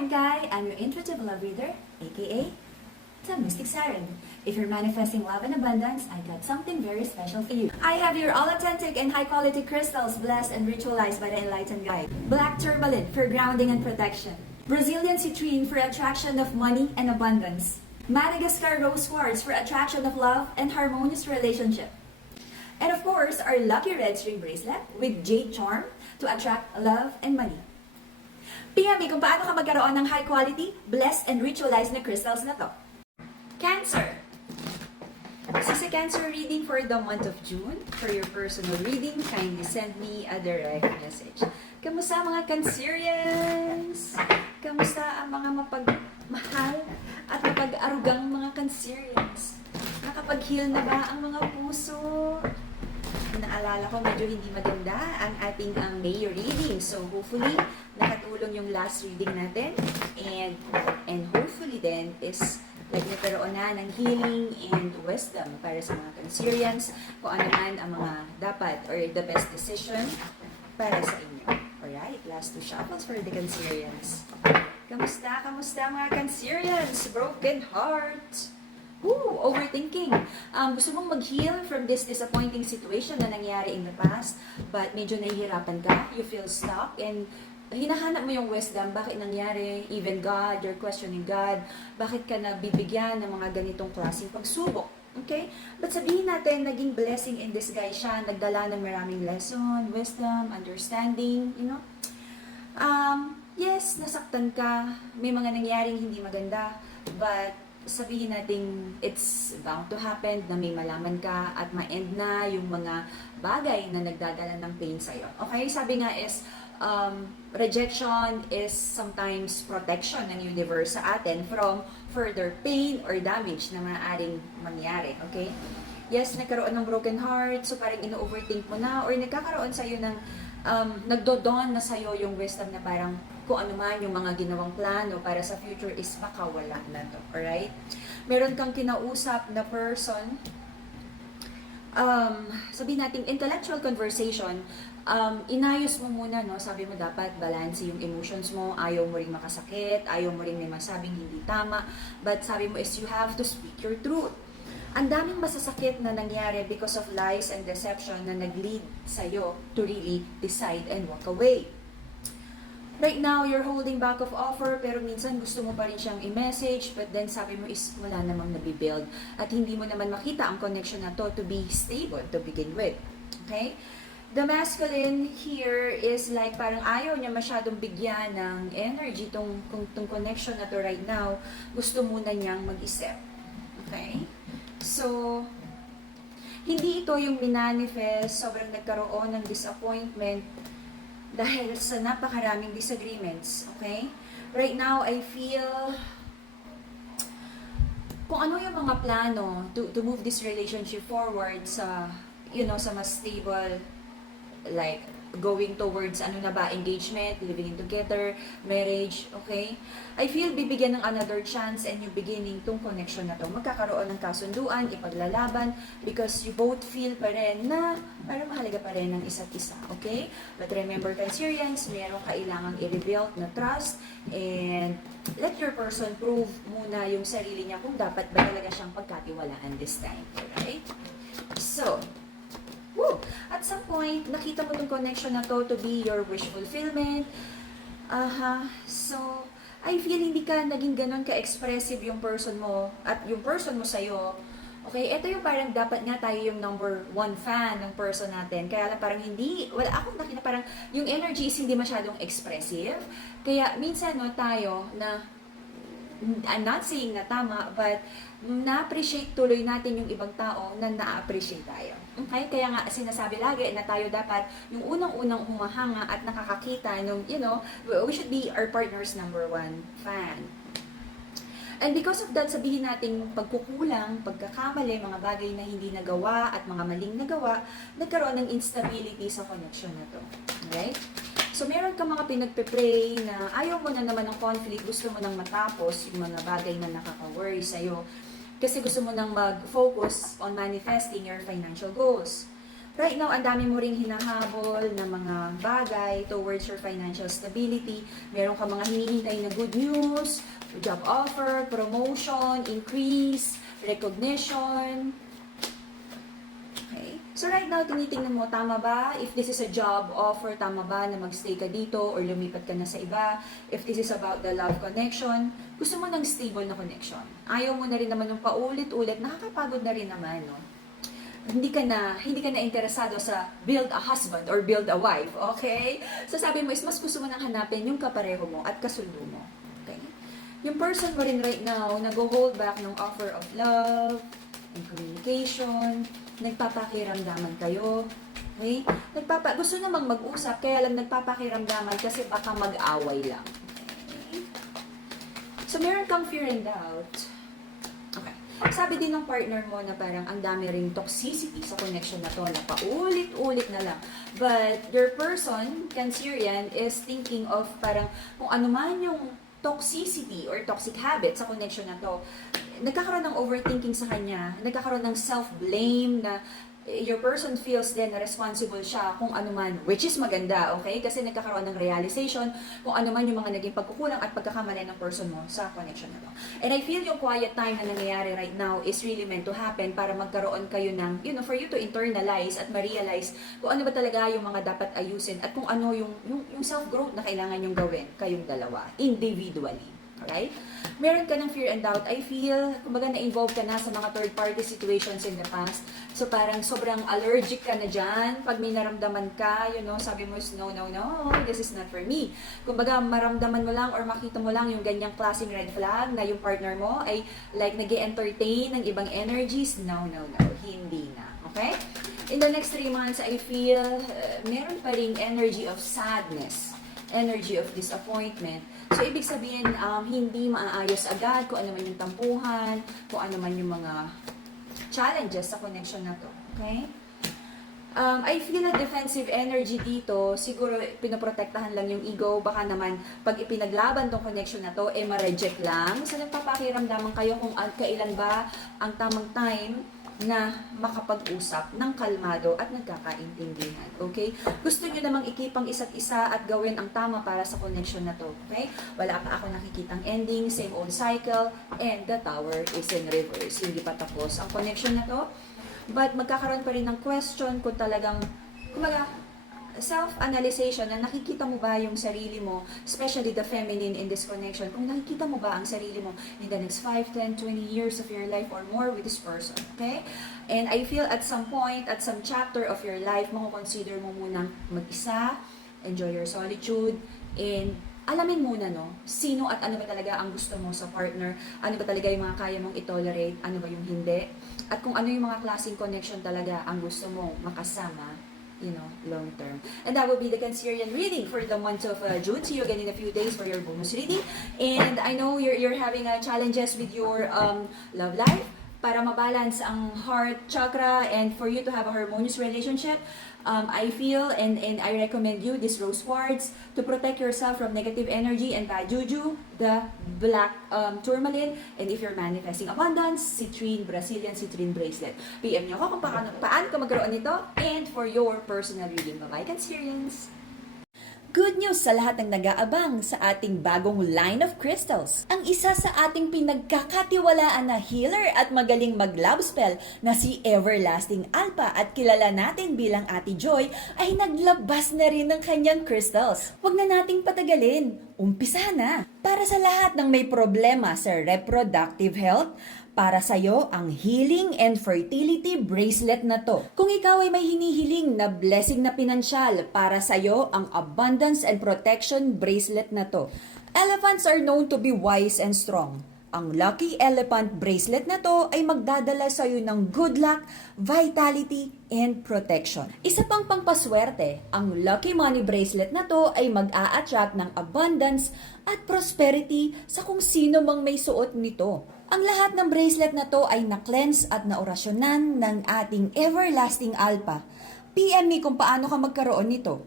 I'm Kai. I'm your intuitive love reader, aka the Mystic Siren. If you're manifesting love and abundance, I got something very special for you. I have your all-authentic and high-quality crystals blessed and ritualized by the Enlightened Guide. Black tourmaline for grounding and protection. Brazilian citrine for attraction of money and abundance. Madagascar rose quartz for attraction of love and harmonious relationship. And of course, our lucky red string bracelet with jade charm to attract love and money. PM me kung paano ka magkaroon ng high quality, blessed and ritualized na crystals na to. Cancer. This is a Cancer reading for the month of June. For your personal reading, kindly send me a direct message. Kamusta mga Cancerians? Kamusta ang mga mapagmahal at mapag-arugang mga Cancerians? Nakapag-heal na ba ang mga puso? Naalala ko medyo hindi maganda ang ating May reading. So hopefully, nakatulong yung last reading natin. And hopefully then is nagkaroon na ng healing and wisdom para sa mga Cancerians kung ano man ang mga dapat or the best decision para sa inyo. Alright, last two shuffles for the Cancerians. Kamusta? Kamusta mga Cancerians? Broken heart. Overthinking. Gusto mong mag-heal from this disappointing situation na nangyari in the past, but medyo nahihirapan ka, you feel stuck, and hinahanap mo yung wisdom, bakit nangyari, even God, you're questioning God, bakit ka nabibigyan ng mga ganitong klaseng pagsubok, okay? But sabihin natin, naging blessing in disguise siya, nagdala ng maraming lesson, wisdom, understanding, you know? Yes, nasaktan ka, may mga nangyaring hindi maganda, but sabihin natin it's bound to happen na may malaman ka at ma-end na yung mga bagay na nagdadala ng pain sa'yo. Okay? Sabi nga is, rejection is sometimes protection ng universe sa atin from further pain or damage na maaaring mangyari. Okay? Yes, nagkaroon ng broken heart, so parang ino-overthink mo na, or nagkakaroon sa'yo ng, nagdo-dawn na sa'yo yung wisdom na parang kung ano man yung mga ginawang plano para sa future is makawala na to. Alright? Meron kang kinausap na person, sabihin natin, intellectual conversation, inayos mo muna, no? Sabi mo dapat balance yung emotions mo, ayaw mo ring makasakit, ayaw mo ring may masabing hindi tama, but sabi mo is you have to speak your truth. Ang daming masasakit na nangyari because of lies and deception na nag-lead sa'yo to really decide and walk away. Right now, you're holding back of offer, pero minsan gusto mo pa rin siyang i-message, but then sabi mo is wala namang nabibuild. At hindi mo naman makita ang connection na to be stable to begin with. Okay? The masculine here is like parang ayaw niya masyadong bigyan ng energy tong connection na to right now. Gusto muna niyang mag-isip. Okay? So, hindi ito yung minanifest, sobrang nagkaroon ng disappointment dahil sa napakaraming disagreements, okay? Right now, I feel kung ano yung mga plano to move this relationship forward sa, you know, sa mas stable, like, going towards, ano na ba, engagement, living together, marriage, okay? I feel bibigyan ng another chance and yung beginning tong connection na to. Magkakaroon ng kasunduan, ipaglalaban, because you both feel pa rin na parang mahalaga pa rin ng isa't isa, okay? But remember, Cancerians, meron kailangang i-rebuild na trust and let your person prove muna yung sarili niya kung dapat ba talaga siyang pagkatiwalaan this time, alright? So, at some point, nakita mo tong connection na to be your wish fulfillment. So, I feel hindi ka naging ganun ka-expressive yung person mo at yung person mo sa'yo. Okay, ito yung parang dapat nga tayo yung number one fan ng person natin. Kaya lang parang hindi, wala akong nakita parang yung energy is hindi masyadong expressive. Kaya minsan no, tayo na I'm not saying na tama, but na-appreciate tuloy natin yung ibang tao na na-appreciate tayo. Okay? Kaya nga sinasabi lagi na tayo dapat yung unang-unang humahanga at nakakakita nung, you know, we should be our partner's number one fan. And because of that, sabihin natin pagkukulang, pagkakamali, mga bagay na hindi nagawa at mga maling nagawa, nagkaroon ng instability sa connection na to. Okay? So, meron ka mga pinagpe-pray na ayaw mo na naman ng conflict, gusto mo nang matapos yung mga bagay na nakaka-worry sa'yo. Kasi gusto mo nang mag-focus on manifesting your financial goals. Right now, ang dami mo ring hinahabol na mga bagay towards your financial stability. Meron ka mga hinihintay na good news, job offer, promotion, increase, recognition. Okay? So right now, tinitingnan mo, tama ba? If this is a job offer, tama ba na magstay ka dito or lumipat ka na sa iba? If this is about the love connection, gusto mo ng stable na connection. Ayaw mo na rin naman yung paulit-ulit, nakakapagod na rin naman, no? Hindi ka na interesado sa build a husband or build a wife, okay? So sabi mo is mas gusto mo nang hanapin yung kapareho mo at kasundo mo, okay? Yung person mo rin right now, nag-hold back ng offer of love, and communication, nagpapakiramdaman kayo, okay? Gusto namang mag-usap, kaya lang nagpapakiramdaman kasi baka mag-away lang, okay? So meron kang fear and doubt, okay? Sabi din ng partner mo na parang ang dami ring toxicity sa connection na to, na paulit-ulit na lang. But your person, Cancerian, is thinking of parang kung ano man yung toxicity or toxic habit sa connection na to, nagkakaroon ng overthinking sa kanya, nagkakaroon ng self-blame na your person feels then na responsible siya kung ano man, which is maganda, okay? Kasi nagkakaroon ng realization kung ano man yung mga naging pagkukulang at pagkakamali ng person mo sa connection na to. And I feel yung quiet time na nangyayari right now is really meant to happen para magkaroon kayo ng, for you to internalize at ma-realize kung ano ba talaga yung mga dapat ayusin at kung ano yung self-growth na kailangan yung gawin kayong dalawa, individually. Alright? Meron ka ng fear and doubt. I feel, kumbaga na-involve ka na sa mga third-party situations in the past. So parang sobrang allergic ka na dyan. Pag may naramdaman ka, sabi mo is no, this is not for me. Kumbaga maramdaman mo lang or makita mo lang yung ganyang klaseng red flag na yung partner mo ay like nag-entertain ng ibang energies. No, hindi na. Okay? In the next 3 months, I feel meron pa ring energy of sadness, energy of disappointment. So, ibig sabihin, hindi maaayos agad kung ano man yung tampuhan, kung ano man yung mga challenges sa connection na to. Okay? I feel a defensive energy dito. Siguro, pinoprotektahan lang yung ego. Baka naman, pag ipinaglaban tong connection na to, ma-reject lang. So, nagpapakiramdaman kayo kung kailan ba ang tamang time na makapag-usap ng kalmado at nagkakaintindihan, okay? Gusto nyo namang ikipang isa't isa at gawin ang tama para sa connection na to, okay? Wala pa ako nakikitang ending, same old cycle, and the tower is in reverse. Hindi pa tapos ang connection na to, but magkakaroon pa rin ng question kung talagang, kumaga, self-analyzation na nakikita mo ba yung sarili mo, especially the feminine in this connection, kung nakikita mo ba ang sarili mo in the next 5, 10, 20 years of your life or more with this person, okay? And I feel at some point, at some chapter of your life, consider mo munang mag-isa, enjoy your solitude, and alamin muna, sino at ano ba talaga ang gusto mo sa partner, ano ba talaga yung mga kaya mong i-tolerate, ano ba yung hindi, at kung ano yung mga klaseng connection talaga ang gusto mo makasama, long term. And that will be the Cancerian reading for the month of June. See you again in a few days for your bonus reading. And I know you're having challenges with your love life. Para mabalance ang heart chakra and for you to have a harmonious relationship, I feel and I recommend you this rose quartz to protect yourself from negative energy and bad juju, the black tourmaline, and if you're manifesting abundance, citrine, Brazilian citrine bracelet. PM nyo ako kung paano ka magkaroon nito and for your personal reading. Bye-bye, Cancerians! Good news sa lahat ng nag-aabang sa ating bagong line of crystals. Ang isa sa ating pinagkakatiwalaan na healer at magaling mag-love spell na si Everlasting Alpha at kilala natin bilang Ate Joy ay naglabas na rin ng kanyang crystals. Huwag na nating patagalin. Umpisa na! Para sa lahat ng may problema sa reproductive health, para sa'yo ang Healing and Fertility Bracelet na to. Kung ikaw ay may hinihiling na blessing na pinansyal, para sa'yo ang Abundance and Protection Bracelet na to. Elephants are known to be wise and strong. Ang Lucky Elephant Bracelet na to ay magdadala sa'yo ng good luck, vitality, and protection. Isa pang pangpaswerte, ang Lucky Money Bracelet na to ay mag-a-attract ng abundance at prosperity sa kung sino mang may suot nito. Ang lahat ng bracelet na to ay na-cleanse at naorasyonan ng ating Everlasting Alpha. PM me kung paano ka magkaroon nito.